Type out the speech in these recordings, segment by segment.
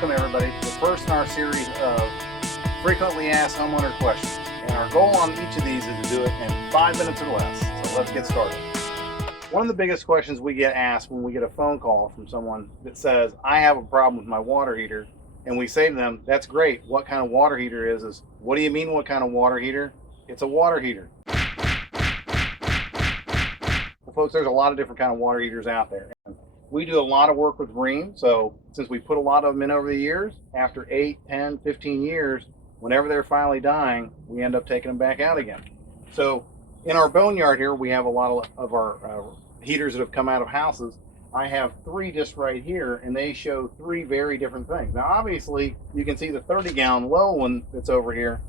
Welcome everybody to the first in our series of frequently asked homeowner questions. And our goal on each of these is to do it in 5 minutes or less. So let's get started. One of the biggest questions we get asked when we get a phone call from someone that says, I have a problem with my water heater, and we say to them, that's great. What kind of water heater is? What do you mean what kind of water heater? It's a water heater. Well, folks, there's a lot of different kind of water heaters out there. We do a lot of work with Rheem, so since we put a lot of them in over the years, after 8, 10, 15 years, whenever they're finally dying, we end up taking them back out again. So in our boneyard here, we have a lot of our heaters that have come out of houses. I have 3 just right here, and they show 3 very different things. Now, obviously, you can see the 30-gallon low one that's over here.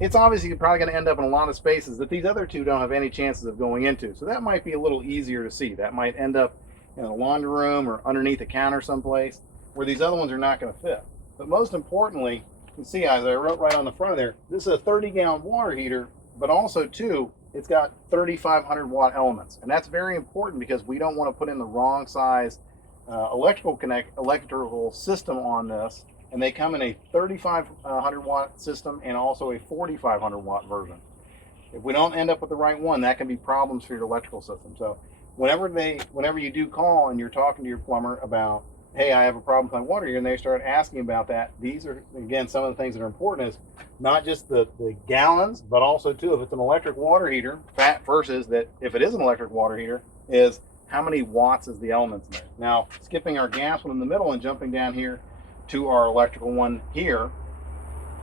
It's obviously probably going to end up in a lot of spaces that these other 2 don't have any chances of going into. So that might be a little easier to see. That might end up in a laundry room or underneath a counter someplace where these other ones are not going to fit. But most importantly, you can see as I wrote right on the front of there, this is a 30-gallon water heater, but also too, it's got 3,500 watt elements. And that's very important because we don't want to put in the wrong size electrical system on this. And they come in a 3,500 watt system and also a 4,500 watt version. If we don't end up with the right one, that can be problems for your electrical system. So whenever you do call and you're talking to your plumber about, hey, I have a problem with my water heater, and they start asking about that, these are, again, some of the things that are important is not just the gallons, but also too, if it's an electric water heater, versus that if it is an electric water heater, is how many watts is the elements in there. Now, skipping our gas one in the middle and jumping down here to our electrical one here,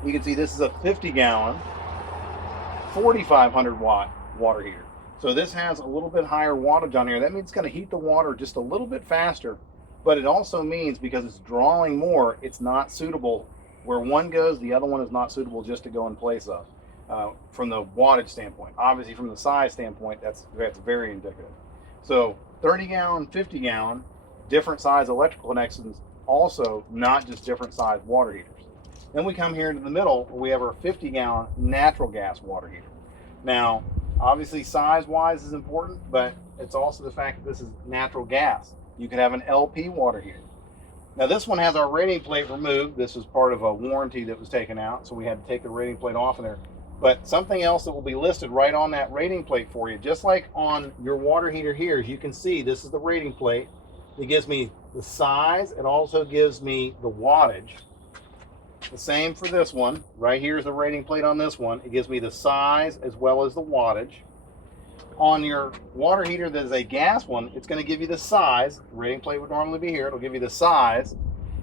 you can see this is a 50-gallon, 4,500 watt water heater. So this has a little bit higher wattage on here. That means it's going to heat the water just a little bit faster, but it also means because it's drawing more, it's not suitable. Where one goes, the other one is not suitable just to go in place of, from the wattage standpoint. Obviously, from the size standpoint, that's very indicative. So 30-gallon, 50-gallon, different size electrical connections, also not just different size water heaters. Then we come here into the middle, where we have our 50-gallon natural gas water heater. Now, obviously, size-wise is important, but it's also the fact that this is natural gas. You could have an LP water heater. Now, this one has our rating plate removed. This was part of a warranty that was taken out, so we had to take the rating plate off of there. But something else that will be listed right on that rating plate for you, just like on your water heater here, as you can see, this is the rating plate. It gives me the size. It also gives me the wattage. The same for this one. Right here is the rating plate on this one. It gives me the size as well as the wattage. On your water heater that is a gas one, it's going to give you the size. The rating plate would normally be here. It'll give you the size.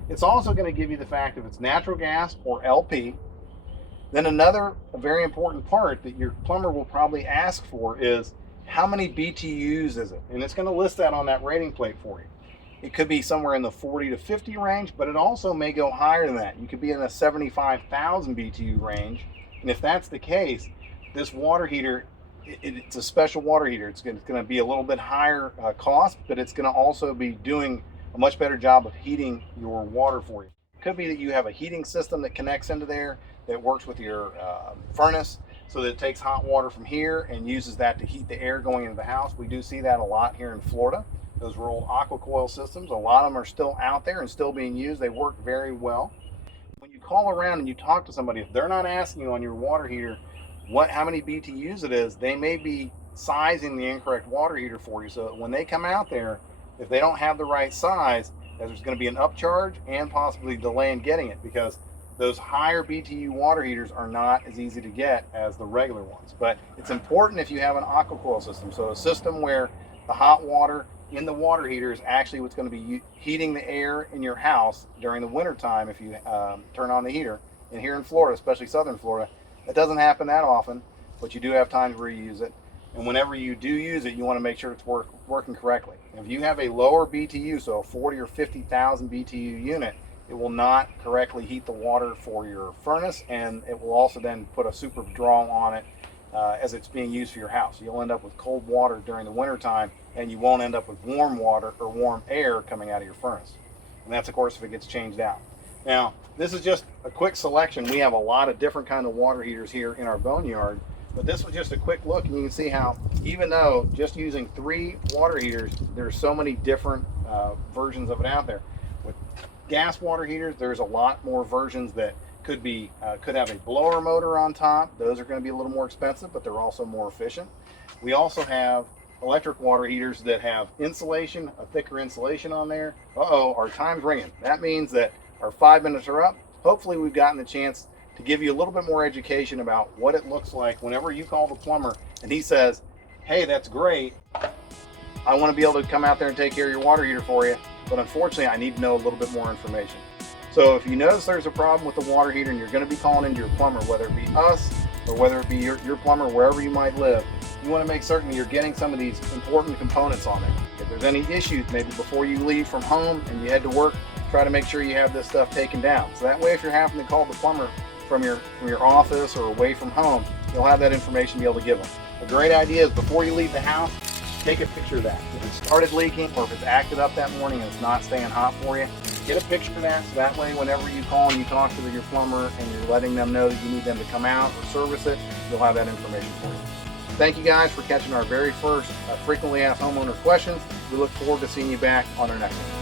It's also going to give you the fact if it's natural gas or LP. Then another very important part that your plumber will probably ask for is how many BTUs is it? And it's going to list that on that rating plate for you. It could be somewhere in the 40 to 50 range, but it also may go higher than that. You could be in the 75,000 BTU range. And if that's the case, this water heater, it's a special water heater. It's going to be a little bit higher cost, but it's going to also be doing a much better job of heating your water for you. It could be that you have a heating system that connects into there that works with your furnace, so that it takes hot water from here and uses that to heat the air going into the house. We do see that a lot here in Florida. Those were old aqua coil systems. A lot of them are still out there and still being used. They work very well. When you call around and you talk to somebody, if they're not asking you on your water heater how many BTUs it is, they may be sizing the incorrect water heater for you. So that when they come out there, if they don't have the right size, there's going to be an upcharge and possibly delay in getting it, because those higher BTU water heaters are not as easy to get as the regular ones. But it's important if you have an aqua coil system, so a system where the hot water in the water heater is actually what's going to be heating the air in your house during the winter time if you turn on the heater. And here in Florida, especially southern Florida, it doesn't happen that often, but you do have times where you use it. And whenever you do use it, you want to make sure it's working correctly. If you have a lower BTU, so a 40 or 50,000 BTU unit, it will not correctly heat the water for your furnace, and it will also then put a super draw on it as it's being used for your house. You'll end up with cold water during the winter time, and you won't end up with warm water or warm air coming out of your furnace. And that's, of course, if it gets changed out. Now, this is just a quick selection. We have a lot of different kind of water heaters here in our boneyard, but this was just a quick look, and you can see how, even though just using 3 water heaters, there's so many different versions of it out there. With gas water heaters, there's a lot more versions that could have a blower motor on top. Those are going to be a little more expensive, but they're also more efficient. We also have electric water heaters that have insulation, a thicker insulation on there. Uh-oh, our time's ringing. That means that our 5 minutes are up. Hopefully we've gotten the chance to give you a little bit more education about what it looks like whenever you call the plumber and he says, hey, that's great, I want to be able to come out there and take care of your water heater for you, but unfortunately I need to know a little bit more information. So if you notice there's a problem with the water heater and you're going to be calling into your plumber, whether it be us or whether it be your plumber, wherever you might live, you want to make certain you're getting some of these important components on there. If there's any issues, maybe before you leave from home and you head to work, try to make sure you have this stuff taken down. So that way, if you're having to call the plumber from your office or away from home, you'll have that information to be able to give them. A great idea is before you leave the house, take a picture of that. If it started leaking or if it's acted up that morning and it's not staying hot for you, get a picture of that so that way whenever you call and you talk to your plumber and you're letting them know that you need them to come out or service it, you'll have that information for you. Thank you guys for catching our very first frequently asked homeowner questions. We look forward to seeing you back on our next one.